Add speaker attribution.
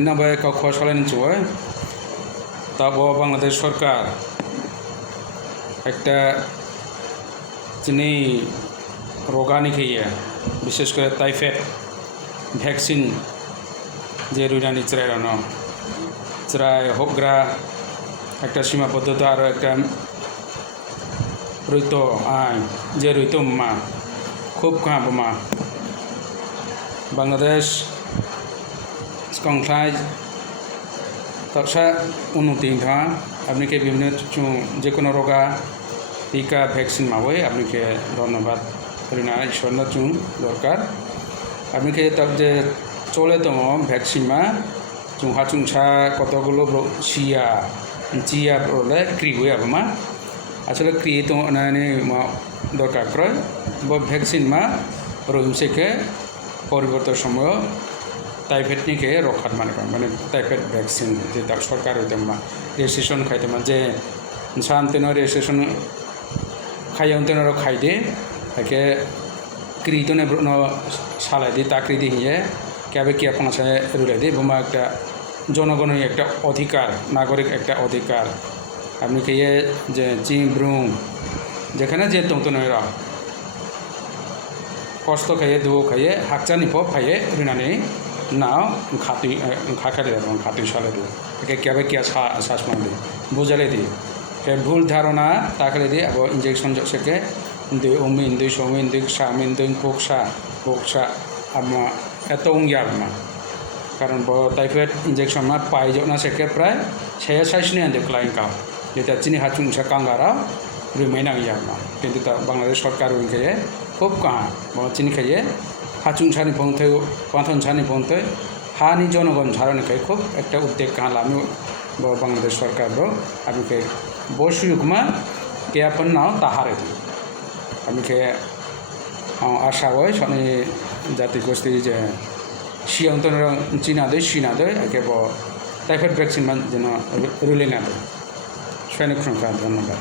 Speaker 1: নাবায় কাউ খোয়া সালাইন চুয় তাবো বাংলাদেশ সরকার একটা যিনি রোগানি খেয়ে বিশেষ করে টাইফয়েড ভ্যাকসিন যে রুইনানি চিরাইরানো চিরাই হকগ্রা একটা সীমাবদ্ধতা আর একটা রইত আইন যে রইত মা খুব খাপ মা বাংলাদেশ সংখ্যায় তৎসা উন্নতি था আপনি কে বিভিন্ন যে কোনো রোগা, টিকা, ভ্যাকসিন মাওয়ে আপনি কে ধন্যবাদ করি না ঈশ্বর চুন দরকার। আপনি কে তার যে চলে তো ভ্যাকসিন মা চুংহা চুংসা কতগুলো সিয়া চিয়া বলে ক্রিয়ে মা। আসলে ক্রিয়ে তো দরকার ক্রয়। ভ্যাকসিন মা রহিমসেকে পরিবর্তন সময় টাইফয়েডনিকে রক্ষাত মানে মানে টাইফয়েড ভ্যাকসিন যে তার সরকার হইতে মা রেজিস্ট্রেশন খাইতে মা যে সান তেন রেজিস্ট্রেশন খাইয়াও তেন খাইদে তাকে ক্রিতনে সালাই দিয়ে দিয়ে হিয়ে ক্যাবে কিয়া পাঁচায় রুলে দিয়ে, বোমা একটা জনগণের একটা অধিকার, নাগরিক একটা অধিকার। আপনি কে যে চি ব্রুং যেখানে যে কষ্ট খাইয়ে দুঃখ খাইয়ে হাকচানি পপ খাইয়ে রিনানি নাও খাতি খাকারে দেবো খাতি সালে দিয়ে একে ক্যাবে কিয়া শ্বাস দিয়ে বুঝালে দিয়ে। কে ভুল ধারণা তাকলে দিয়ে আবার ইঞ্জেকশন সেকে দুই অমিন দুই সমিন দুই সামিন দুই পোকসা পোকসা আমা, এত উঙ্গিয়ার মা। কারণ টাইফয়েড ইঞ্জেকশন মা পাইজনা সেকে প্রায় ছেয়া সাইসনি আনতে ক্লাইন কাউ যেটা চিনি হাচুং সা কাঙ্গারা রুমাইনাং ইয়ারমা কিন্তু তা বাংলাদেশ সরকার উনকে খুব কাহা ব চিনি খাইয়ে। হাচুং সানি পৌঁথে পাথন সানি পৌঁথে হানি জনগণ ঝাড়নিখাই খুব একটা উদ্বেগ কাহালা আমি বাংলাদেশ সরকার আমি কে বসুকমা কে আপন নাও তাহারে আমি কে আশা হয় সনি জাতি গোষ্ঠী যে সিয়ান্ত চিনা দেয় সিনা দেয় একে ব টাইফয়েড ভ্যাকসিন যেন রুলে না দেয়। সৈনিক ধন্যবাদ।